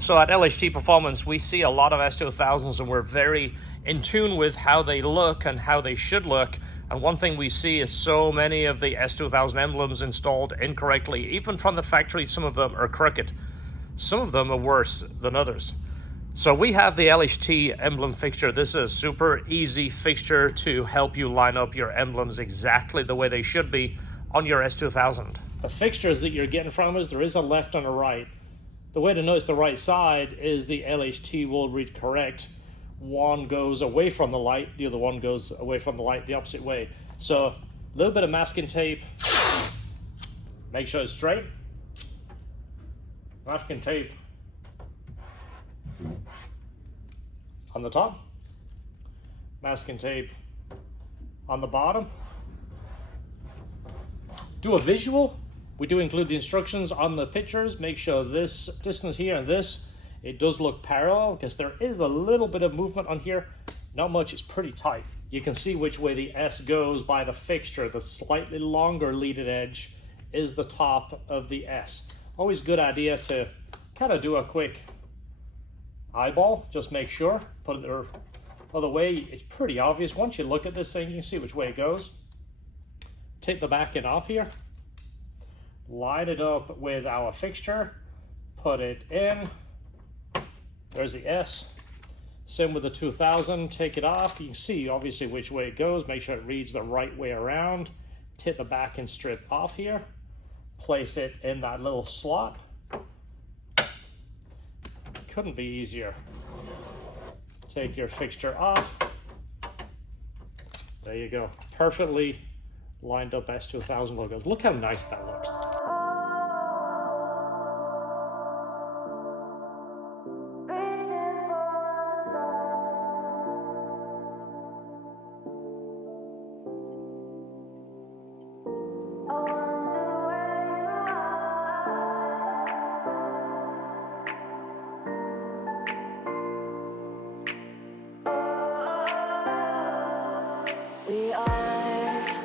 So at LHT Performance, we see a lot of S2000s and we're very in tune with how they look and how they should look. And one thing we see is so many of the S2000 emblems installed incorrectly. Even from the factory, some of them are crooked. Some of them are worse than others. So we have the LHT emblem fixture. This is a super easy fixture to help you line up your emblems exactly the way they should be on your S2000. The fixtures that you're getting from us, there is a left and a right. The way to notice the right side is the LHT will read correct. One goes away from the light, the other one goes away from the light the opposite way. So a little bit of masking tape. Make sure it's straight. Masking tape on the top. Masking tape on the bottom. Do a visual. We do include the instructions on the pictures. Make sure this distance here and this, it does look parallel because there is a little bit of movement on here. Not much, it's pretty tight. You can see which way the S goes by the fixture. The slightly longer leaded edge is the top of the S. Always good idea to kind of do a quick eyeball, just make sure. Put it the other way, it's pretty obvious. Once you look at this thing, you can see which way it goes. Take the back end off here. Line it up with our fixture, put it in, there's the S. Same with the 2000, take it off. You can see obviously which way it goes, make sure it reads the right way around. Take the back end strip off here, place it in that little slot. Couldn't be easier. Take your fixture off. There you go, perfectly lined up S2000 logos. Look how nice that looks.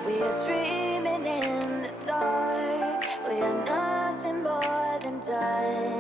We are dreaming in the dark. We are nothing more than dust.